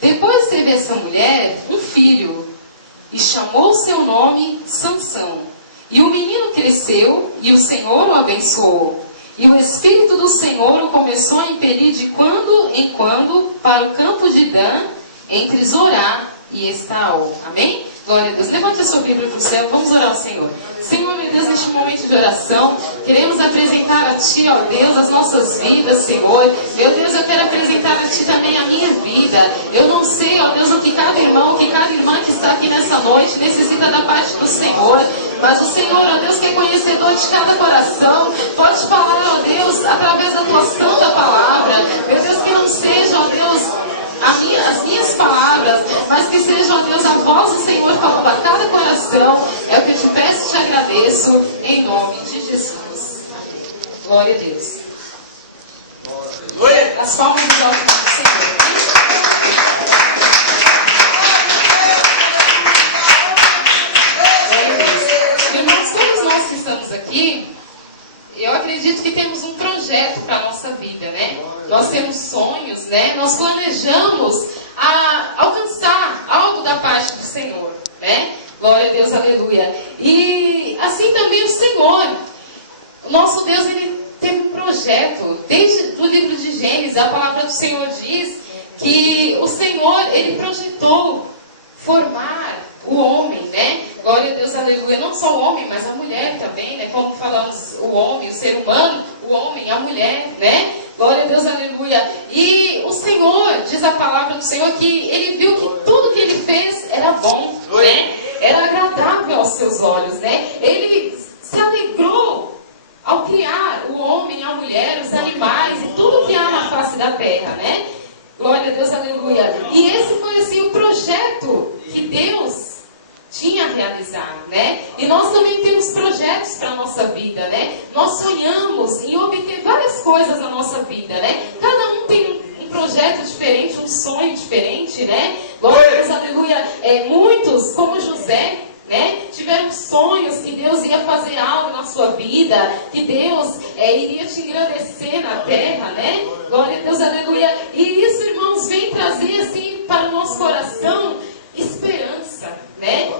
Depois teve essa mulher um filho, e chamou seu nome Sansão. E o menino cresceu, e o Senhor o abençoou. E o Espírito do Senhor o começou a impelir de quando em quando para o campo de Dan, entre Zorá e Estaol. Amém? Glória a Deus. Levante a sua Bíblia para o céu. Vamos orar ao Senhor. Senhor, meu Deus, neste momento de oração, queremos apresentar a Ti, ó Deus, as nossas vidas, Senhor. Meu Deus, eu quero apresentar a Ti também a minha vida. Eu não sei, ó Deus, o que cada irmão, o que cada irmã que está aqui nessa noite necessita da parte do Senhor. Mas o Senhor, ó Deus, que é conhecedor de cada coração, pode falar, ó Deus, através da Tua santa palavra. Meu Deus, que não seja, ó Deus, as minhas palavras, mas que seja, ó Deus, a voz do Senhor falando a cada coração. É o que eu te peço e te agradeço, em nome de Jesus. Glória a Deus. As palmas de glória do Senhor. Irmãos, todos nós que estamos aqui, eu acredito que temos um projeto para a nossa vida, né? Nós temos sonhos, né? Nós planejamos alcançar algo da parte do Senhor, né? Glória a Deus, aleluia. E assim também o Senhor, o nosso Deus, Ele teve um projeto. Desde o livro de Gênesis, a palavra do Senhor diz que o Senhor, Ele projetou formar o homem, né? Glória a Deus, aleluia. Não só o homem, mas a mulher também, né? Como falamos, o homem, o ser humano, o homem, a mulher, né? Glória a Deus, aleluia. E o Senhor, diz a palavra do Senhor, que Ele viu que tudo que Ele fez era bom, né? Era agradável aos seus olhos, né? Ele se alegrou ao criar o homem, a mulher, os animais e tudo que há na face da terra, né? Glória a Deus, aleluia. E esse foi assim o projeto que Deus tinha realizado, né? E nós também temos projetos para a nossa vida, né? Nós sonhamos em obter várias coisas na nossa vida, né? Cada um tem um projeto diferente, um sonho diferente, né? Glória a Deus, aleluia. Muitos, como José, né? Tiveram sonhos que Deus ia fazer algo na sua vida, que Deus iria te engrandecer na terra, né? Glória a Deus, aleluia. E isso, irmãos, vem trazer assim para o nosso coração esperança, né?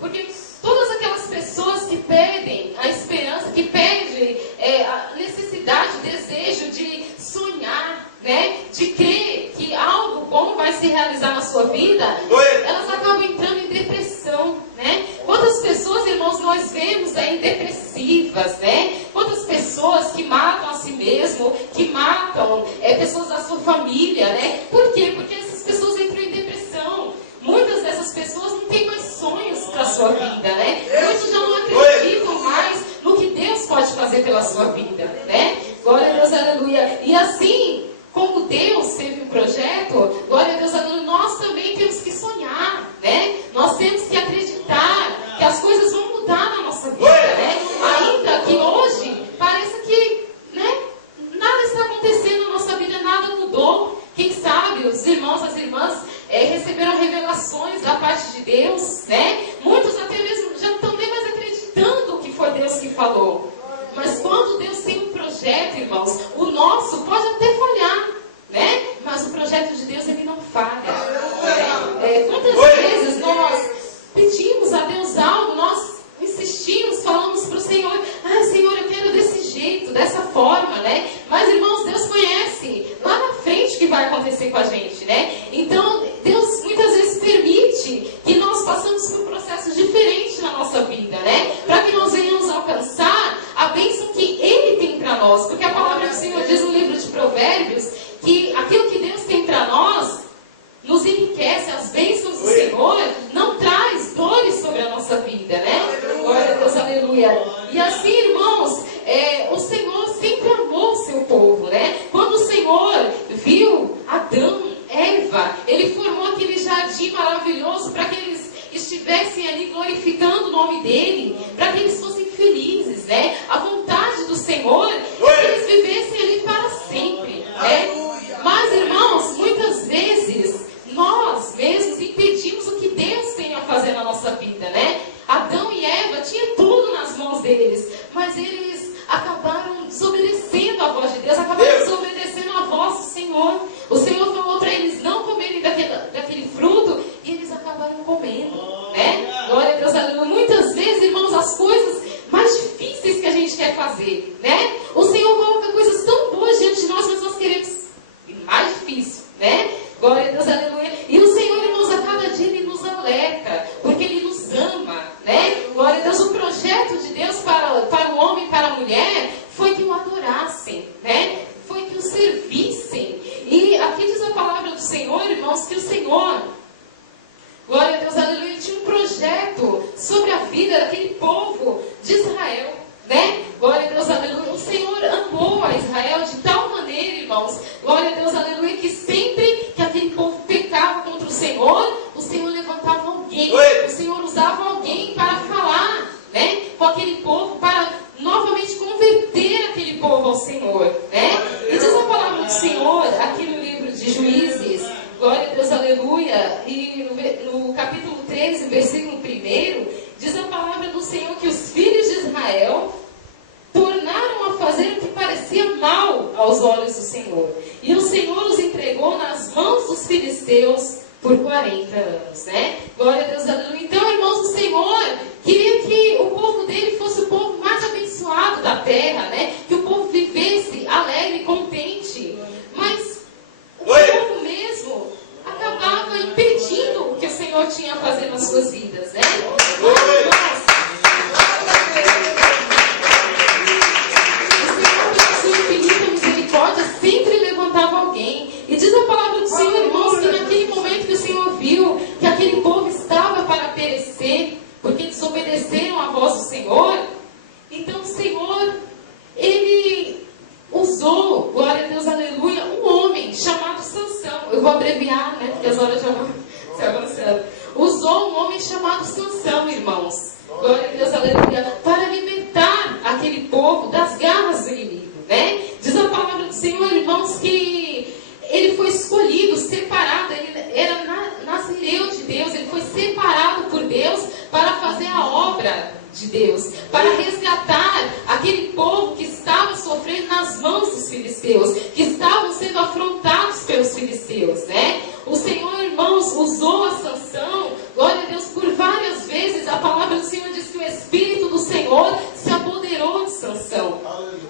Porque todas aquelas pessoas que perdem a esperança, que perdem a necessidade, o desejo de sonhar, né? De crer que algo bom vai se realizar na sua vida, elas acabam entrando em depressão, né? Quantas pessoas, irmãos, nós vemos aí depressivas, né? Quantas pessoas que matam a si mesmo, que matam pessoas da sua família, né? Por quê? Porque essas pessoas entram em depressão. Muitas dessas pessoas não têm mais sonhos para a sua vida, né? Muitos já não acreditam mais no que Deus pode fazer pela sua vida, né? Glória a Deus, aleluia. E assim, como Deus teve um projeto, glória a Deus, aleluia, nós também temos que sonhar, né? Nós temos que acreditar que as coisas vão mudar na nossa vida, né? Ainda que hoje pareça que, né, nada está acontecendo na nossa vida, nada mudou. Quem sabe os irmãos, as irmãs receberam revelações da parte de Deus, né? Muitos até mesmo já estão nem mais acreditando que foi Deus que falou. Mas quando Deus tem um projeto, irmãos, o nosso pode até falhar, né? Mas o projeto de Deus, ele não falha. Quantas vezes nós pedimos a Deus algo, nós insistimos, falamos para o Senhor, Senhor, eu quero desse jeito, dessa forma, né? Mas, irmãos, Deus conhece lá na frente o que vai acontecer com a gente, né? Então, Deus muitas vezes permite que nós passamos por processos diferentes na nossa vida, né? Para que nós venhamos alcançar a bênção que Ele tem para nós. Porque a palavra do Senhor diz no livro de Provérbios que aquilo que Deus tem para nós nos enriquece, as bênçãos do Senhor não traz dores sobre a nossa vida, né? Glória a Deus, aleluia. E assim, irmãos, o Senhor sempre amou o seu povo, né? Quando o Senhor viu Adão, Eva, Ele formou aquele jardim maravilhoso para que eles estivessem ali glorificando o nome dEle, para que eles fossem felizes, né? A vontade do Senhor é que eles vivessem ali para sempre, né? Mas, irmãos, muitas vezes nós mesmos impedimos o que Deus tem a fazer na nossa vida, né? Adão e Eva tinham tudo nas mãos deles, mas eles acabaram desobedecendo a voz de Deus, acabaram desobedecendo a voz do Senhor. O Senhor falou para eles não comerem irmãos, que o Senhor, glória a Deus, aleluia, tinha um projeto sobre a vida daquele povo de Israel, né? Glória a Deus, aleluia. O Senhor amou a Israel de tal maneira, irmãos, glória a Deus, aleluia, que sempre que aquele povo pecava contra o Senhor levantava alguém, o Senhor usava alguém para falar, né, com aquele povo, para novamente converter aquele povo ao Senhor, né? E diz a palavra do Senhor aqui no livro de Juízes, glória a Deus, aleluia, e no capítulo 13, versículo 1, diz a palavra do Senhor que os filhos de Israel tornaram a fazer o que parecia mal aos olhos do Senhor. E o Senhor os entregou nas mãos dos filisteus por 40 anos, né? Glória a Deus, aleluia. Então, irmãos, o Senhor queria que o povo dele fosse o povo mais abençoado da terra, né? Que o povo vivesse alegre e contente. Mas o povo mesmo acabava impedindo o que o Senhor tinha a fazer nas suas vidas, né? Mas, sempre levantava alguém. E diz a palavra do Senhor, irmãos, que naquele momento que o Senhor viu que aquele povo estava para perecer, porque desobedeceram a voz do Senhor, então o Senhor, Ele usou, glória a Deus, aleluia, um homem chamado Sansão. Eu vou abreviar, né, porque as horas já vão se avançando. Usou um homem chamado Sansão, irmãos, glória a Deus, aleluia, para libertar aquele povo das garras do inimigo, né? Diz a palavra do Senhor, irmãos, que ele foi escolhido, separado, ele era nazireu de Deus, ele foi separado por Deus para fazer a obra de Deus, para resgatar aquele povo que estava sofrendo nas mãos dos filisteus, que estavam sendo afrontados pelos filisteus, né? O Senhor, irmãos, usou a Sansão, glória a Deus, por várias vezes. A palavra do Senhor diz que o Espírito do Senhor se apoderou de Sansão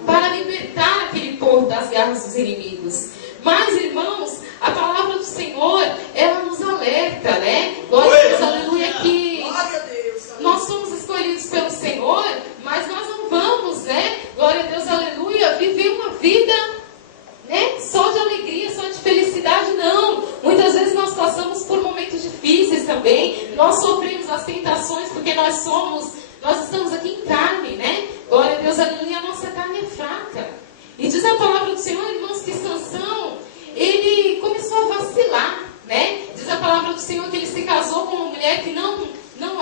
para libertar aquele povo das garras dos inimigos. Mas, irmãos, a palavra do Senhor, ela nos alerta, né? Glória a Deus, aleluia, que nós somos escolhidos pelo Senhor, mas nós não vamos, né? Glória a Deus, aleluia, viver uma vida, né, só de alegria, só de felicidade, não. Muitas vezes nós passamos por momentos difíceis também, nós sofremos as tentações, porque nós estamos aqui em carne, né? Glória a Deus, aleluia, a nossa carne é fraca. E diz a palavra do Senhor, irmãos, que Sansão, ele começou a vacilar, né? Diz a palavra do Senhor que ele se casou com uma mulher que não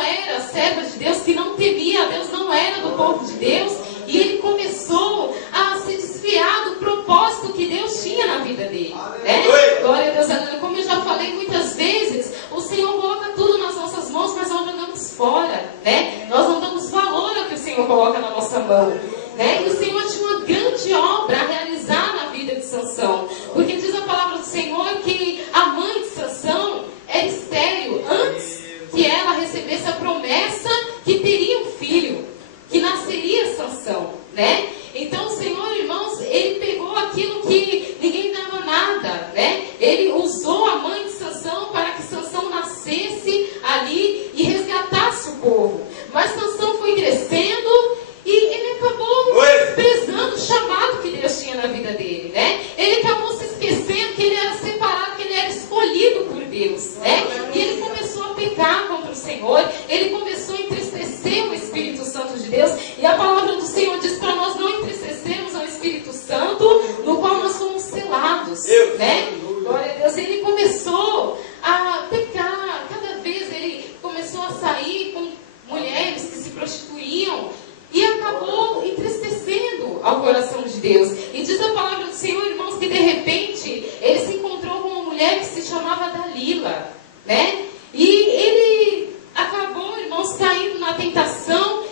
era serva de Deus, que não temia a Deus, não era do povo de Deus, e ele começou a se desviar do propósito que Deus tinha na vida dele, né? Glória a Deus, aleluia. Como eu já falei muitas vezes, o Senhor coloca tudo nas nossas mãos, mas nós jogamos fora, né? Nós não damos valor ao que o Senhor coloca na nossa mão, né? E o Senhor tinha uma grande obra a realizar na vida de Sansão, porque diz a palavra do Senhor que a mãe de Sansão era estéril antes que ela recebesse a promessa que teria um filho, que nasceria Sansão, né? Então o Senhor, irmãos, ele pegou aquilo que ninguém dava nada, né? Ele usou a mãe de Sansão para que Sansão nascesse ali e resgatasse o povo. Mas Sansão foi crescendo e ele acabou desprezando o chamado que Deus tinha na vida dele, né? Ele acabou se esquecendo que ele era separado, que ele era escolhido por Deus, né? E ele começou a pecar contra o Senhor, ele começou a entristecer o Espírito Santo de Deus, e a palavra do Senhor diz para nós não entristecermos ao Espírito Santo, no qual nós somos selados, né? Glória a Deus. Ele começou a pecar, cada vez ele começou a sair com mulheres que se prostituíam, e acabou entristecendo ao coração de Deus. E diz a palavra do Senhor, irmãos, que de repente ele se encontrou com uma mulher que se chamava Dalila, né? E ele acabou, irmãos, caindo na tentação,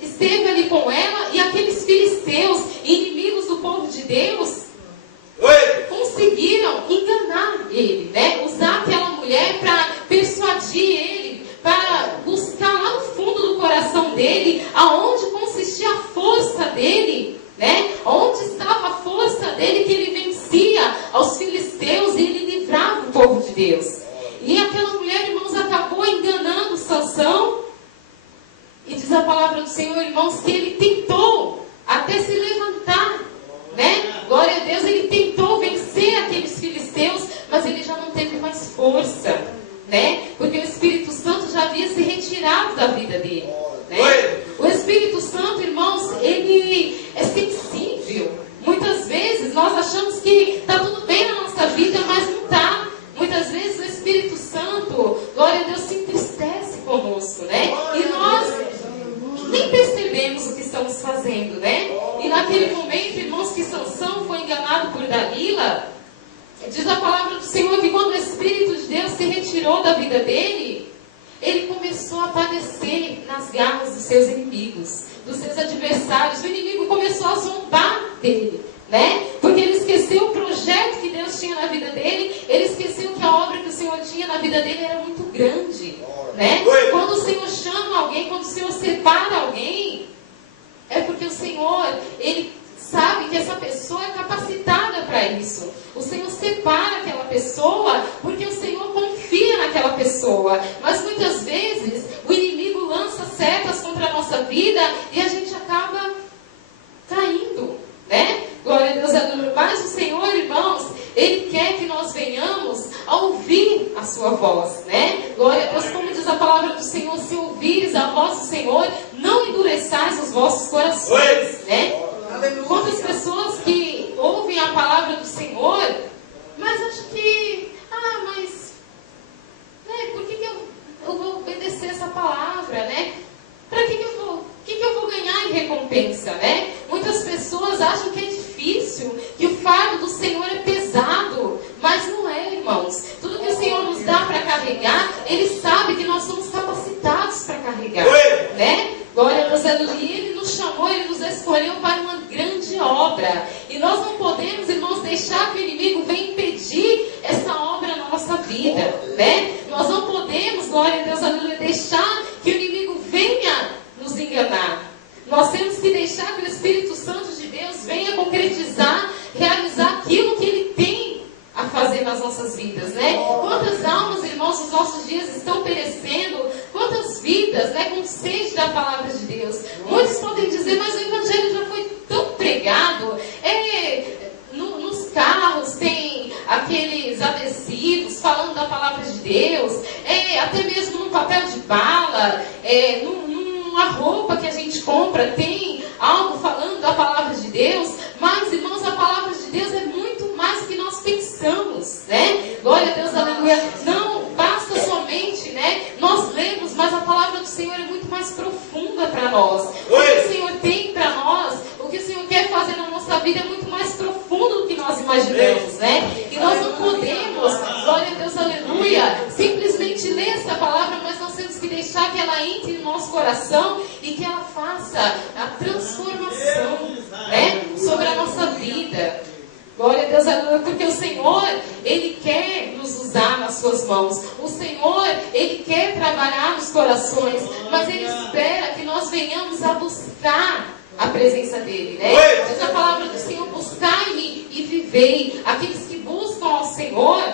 esteve ali com ela, e aqueles filisteus, inimigos do povo de Deus, conseguiram enganar ele, né? Usar aquela mulher para persuadir ele, para buscar lá no fundo do coração dele, aonde consistia a força dele, né? Onde estava a força dele, que ele vencia aos filisteus e ele livrava o povo de Deus. E aquela mulher, irmãos, acabou enganando Sansão, e diz a palavra do Senhor, irmãos, que ele tentou até se levantar, né? Glória a Deus, ele tentou vencer aqueles filisteus, mas ele já não teve mais força, né? Porque o Espírito Santo já havia se retirado da vida dele, né? O Espírito Santo, irmãos, ele é sensível. Muitas vezes nós achamos que está tudo bem na nossa vida, mas não está. Muitas vezes o Espírito Santo, glória a Deus, se entristece conosco, né? E nós nem percebemos o que estamos fazendo, né? E naquele momento, irmãos, que Sansão foi enganado por Dalila, diz a palavra do Senhor que quando o Espírito de Deus se retirou da vida dele, ele começou a padecer nas garras dos seus inimigos, dos seus adversários. O inimigo começou a zombar dele, né? Porque ele esqueceu o projeto que Deus tinha na vida dele, ele esqueceu que a obra que o Senhor tinha na vida dele era muito grande, né? Quando o Senhor chama alguém, quando o Senhor separa alguém, é porque o Senhor, ele sabe que essa pessoa é capacitada para isso. O Senhor separa aquela pessoa porque o Senhor confia naquela pessoa. Mas muitas vezes o inimigo lança setas contra a nossa vida e a gente acaba caindo, né? Glória a Deus, aleluia. Mas o Senhor, irmãos, Ele quer que nós venhamos a ouvir a sua voz, né? Glória a Deus, como diz a palavra do Senhor, se ouvires a voz do Senhor, não endureçais os vossos corações, né? Quantas pessoas que ouvem a palavra do Senhor, mas acho que, mas, né, por que eu vou obedecer essa palavra, né? Para que eu vou ganhar em recompensa, né? Muitas pessoas acham que é difícil, que o fardo do Senhor é pesado, mas não é, irmãos. Tudo que o Senhor nos dá para carregar, Ele sabe que nós somos capacitados para carregar, né? Glória a Deus, aleluia. Ele nos chamou, Ele nos escolheu para uma grande obra. E nós não podemos, irmãos, deixar que o inimigo venha impedir essa obra na nossa vida, né? Nós não podemos, glória a Deus, aleluia, deixar que o inimigo venha nos enganar. Nós temos que deixar que o Espírito Santo de Deus venha concretizar, realizar aquilo que Ele tem a fazer nas nossas vidas, né? Quantas almas, irmãos, nos nossos dias estão perecendo, quantas vidas, né, com sede da palavra de Deus. Muitos podem dizer, mas o Evangelho já foi tão pregado, nos carros tem aqueles adesivos falando da palavra de Deus, até mesmo no papel de bala, numa roupa que a gente compra tem algo falando da palavra de Deus. Mas, irmãos, a palavra de Deus é muito mais do que nós pensamos, né? Glória a Deus, aleluia. Não basta somente, né, nós lemos, mas a palavra do Senhor é muito mais profunda para nós. O que o Senhor tem para nós, o que o Senhor quer fazer na nossa vida é muito mais profundo do que nós imaginamos, né? E nós não podemos, glória a Deus, aleluia, simplesmente ler essa palavra, mas nós temos que deixar que ela entre no nosso coração e que ela faça a transformação, né, sobre a nossa vida. Glória a Deus, aleluia, porque o Senhor, Ele quer nos usar nas suas mãos. O Senhor, Ele quer trabalhar nos corações, mas Ele espera que nós venhamos a buscar a presença dEle, né? Diz a palavra do Senhor, buscai-me e vivei. Aqueles que buscam ao Senhor,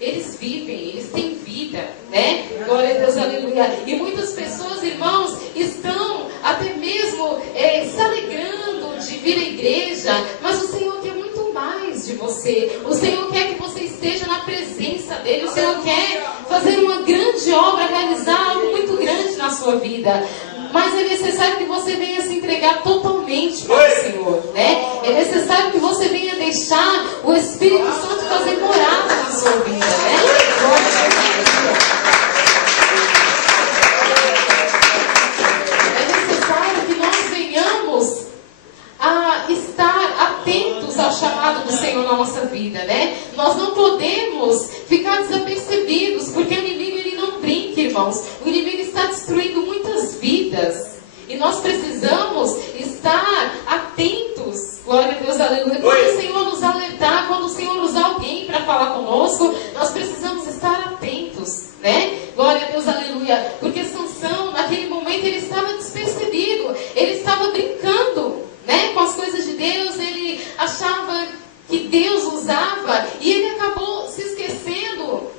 eles vivem, eles têm vida, né? Glória a Deus, aleluia. E muitas pessoas, irmãos, estão até mesmo se alegrando de vir à igreja, mas o Senhor quer muito mais de você. O Senhor quer que você esteja na presença dEle. O Senhor quer fazer uma grande obra, realizar algo muito grande na sua vida. Mas é necessário que você venha se entregar totalmente para o Senhor, né? É necessário que você venha deixar o Espírito Santo fazer morada na sua vida, né? É necessário que nós venhamos a estar atentos ao chamado do Senhor na nossa vida, né? Nós não podemos ficar desapercebidos, porque o inimigo, ele não brinca, irmãos. O inimigo está destruindo muitas vidas. E nós precisamos estar atentos, glória a Deus, aleluia. Quando o Senhor nos alertar, quando o Senhor usar alguém para falar conosco, nós precisamos estar atentos, né? Glória a Deus, aleluia. Porque Sansão, naquele momento, ele estava despercebido, ele estava brincando, né, com as coisas de Deus, ele achava que Deus usava, e ele acabou se esquecendo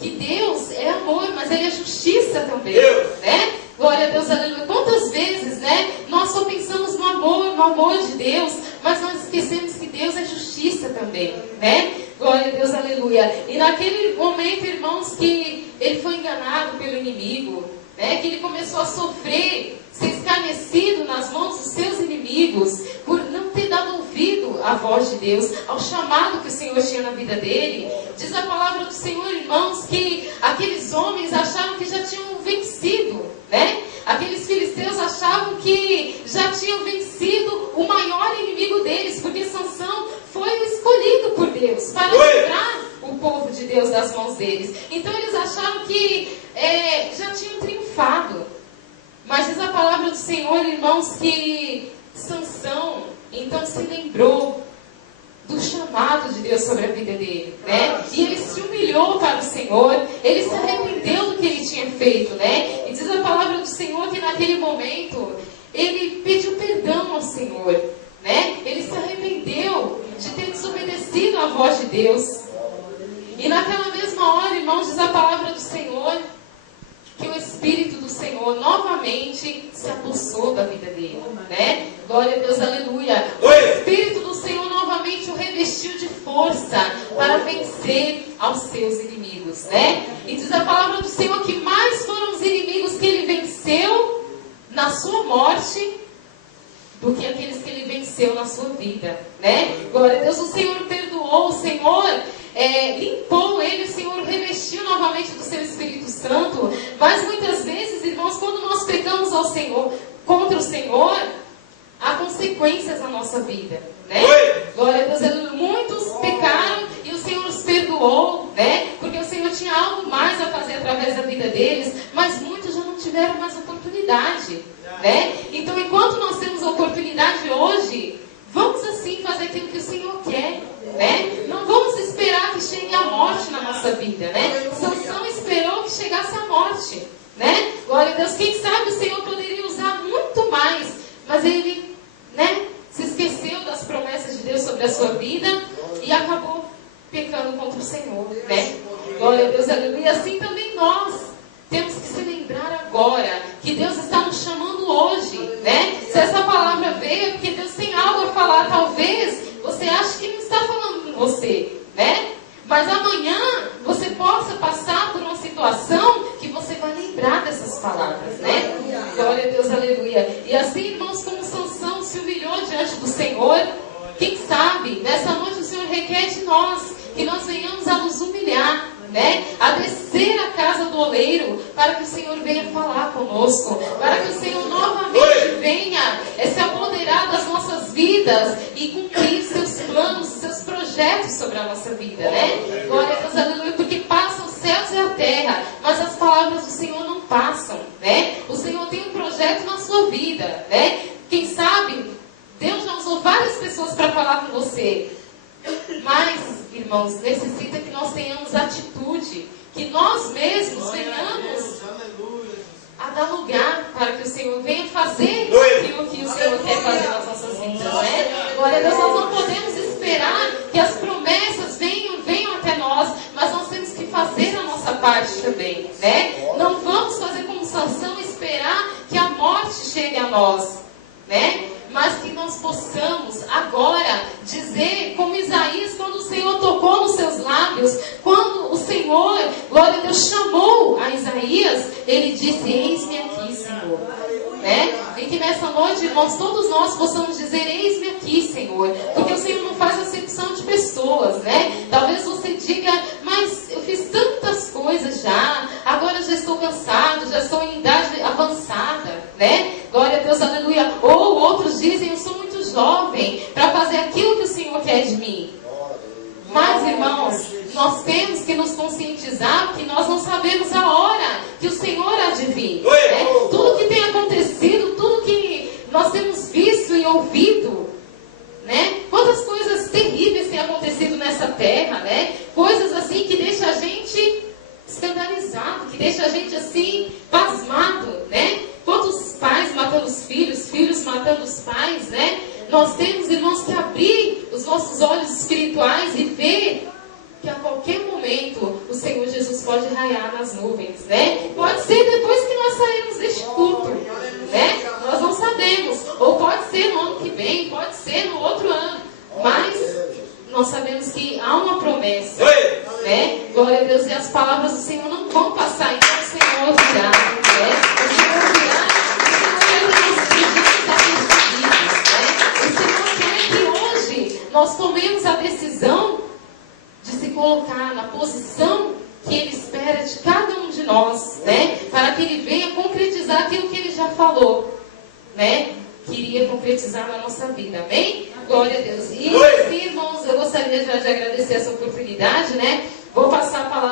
que Deus é amor, mas Ele é justiça também, né? Glória a Deus, aleluia. Quantas vezes, né, nós só pensamos no amor de Deus, mas nós esquecemos que Deus é justiça também, né? Glória a Deus, aleluia. né? E naquele momento, irmãos, que ele foi enganado pelo inimigo, né? Que ele começou a sofrer, ser escarnecido nas mãos dos seus inimigos, por não ter dado ouvido à voz de Deus, ao chamado que o Senhor tinha na vida dele. Diz a palavra do Senhor, irmãos, que aqueles homens acharam que já tinham vencido, né? Aqueles filisteus achavam que já tinham vencido o maior inimigo deles, porque Sansão foi o escolhido por Deus para livrar o povo de Deus das mãos deles. Então eles acharam que já tinham triunfado. Mas diz a palavra do Senhor, irmãos, que Sansão então se lembrou do chamado de Deus sobre a vida dele, né? E ele se humilhou para o Senhor, ele se arrependeu do que ele tinha feito, né? E diz a palavra do Senhor que naquele momento ele pediu perdão ao Senhor, né? Ele se arrependeu de ter desobedecido à voz de Deus. E naquela mesma hora, irmãos, diz a palavra do Senhor que o Espírito do Senhor novamente se apossou da vida dele, né? Glória a Deus, aleluia. O Espírito do Senhor novamente o revestiu de força para vencer aos seus inimigos, né? E diz a palavra do Senhor que mais foram os inimigos que ele venceu na sua morte do que aqueles que ele venceu na sua vida, né? Glória a Deus, o Senhor o perdoou, o Senhor limpou ele, o Senhor o revestiu novamente do seu Espírito Santo. Mas muitas vezes, irmãos, quando nós pecamos ao Senhor, contra o Senhor, há consequências na nossa vida, né? Glória a Deus, muitos pecaram e o Senhor os perdoou, né? Porque o Senhor tinha algo mais a fazer através da vida deles, mas muitos já não tiveram mais oportunidade, né? Então, enquanto nós temos a oportunidade hoje, vamos assim fazer aquilo que o Senhor quer, né? Não vamos esperar que chegue a morte na nossa vida, né? Sansão esperou que chegasse a morte, né? Glória a Deus, quem sabe o Senhor poderia usar muito mais, mas ele, né, se esqueceu das promessas de Deus sobre a sua vida e acabou pecando contra o Senhor, né? Glória a Deus, aleluia. E assim também nós temos que se lembrar agora que Deus está nos chamando hoje, né? Se essa palavra veio é porque Deus tem algo a falar. Talvez você ache que não está falando com você, né? Mas amanhã você possa passar por uma situação que você vai lembrar dessas palavras, né? Glória a Deus, aleluia. E assim, irmãos, como Sansão se humilhou diante do Senhor, quem sabe, nessa noite o Senhor requer de nós que nós venhamos a nos humilhar, né? A descer a casa do oleiro, para que o Senhor venha falar conosco, para que o Senhor novamente venha se apoderar das nossas vidas e cumprir seus planos, seus projetos sobre a nossa vida, né? Glória a Deus, aleluia, porque passam os céus e a terra, mas as palavras do Senhor não passam, né? O Senhor tem um projeto na sua vida, né? Quem sabe, Deus já usou várias pessoas para falar com você. Mas, irmãos, necessita que nós tenhamos atitude, que nós mesmos venhamos a dar lugar para que o Senhor venha fazer aquilo que o Senhor quer fazer nas nossas vidas, né? Glória a Deus, nós não podemos esperar que as promessas venham até nós, mas nós temos que fazer a nossa parte também, né? Não vamos fazer como Sansão, esperar que a morte chegue a nós, né? Mas que nós possamos agora dizer, como Isaías, quando o Senhor tocou nos seus lábios, quando o Senhor, glória a Deus, chamou a Isaías, ele disse: eis-me aqui, Senhor, né? E que nessa noite, irmãos, todos nós possamos dizer: eis-me aqui, Senhor, porque o Senhor não faz acepção de pessoas, né? Talvez você diga: mas eu fiz tantas coisas já, agora já estou cansado, já estou em idade avançada, né? Glória a Deus, aleluia. Ou outros dizem: eu sou muito jovem para fazer aquilo que o Senhor quer de mim. Mas, irmãos, nós temos que nos conscientizar que nós não sabemos a hora que o Senhor há de vir, né? Tudo que tem acontecido, tudo que nós temos visto e ouvido, né? Quantas coisas terríveis têm acontecido nessa terra, né? Coisas assim que deixam a gente escandalizado, que deixa a gente assim pasmado, né? Quantos pais matando os filhos, filhos matando os pais, né? Nós temos, irmãos, que abrir os nossos olhos espirituais e ver que a qualquer momento o Senhor Jesus pode raiar nas nuvens, né? Pode ser depois que nós sairmos deste culto, né? Nós não sabemos. Ou pode ser no ano que vem, pode ser no outro ano. Mas nós sabemos que há uma promessa, né? Glória a Deus. E as palavras do Senhor não vão passar, então o Senhor virá, né? O Senhor virá, o Senhor quer que nossos pedidos, né? O Senhor quer que hoje nós tomemos a decisão de se colocar na posição que Ele espera de cada um de nós, né? Para que Ele venha concretizar aquilo que Ele já falou, né? Queria concretizar na nossa vida, amém? Glória a Deus. E, irmãos, eu gostaria já de agradecer essa oportunidade, né? Vou passar a palavra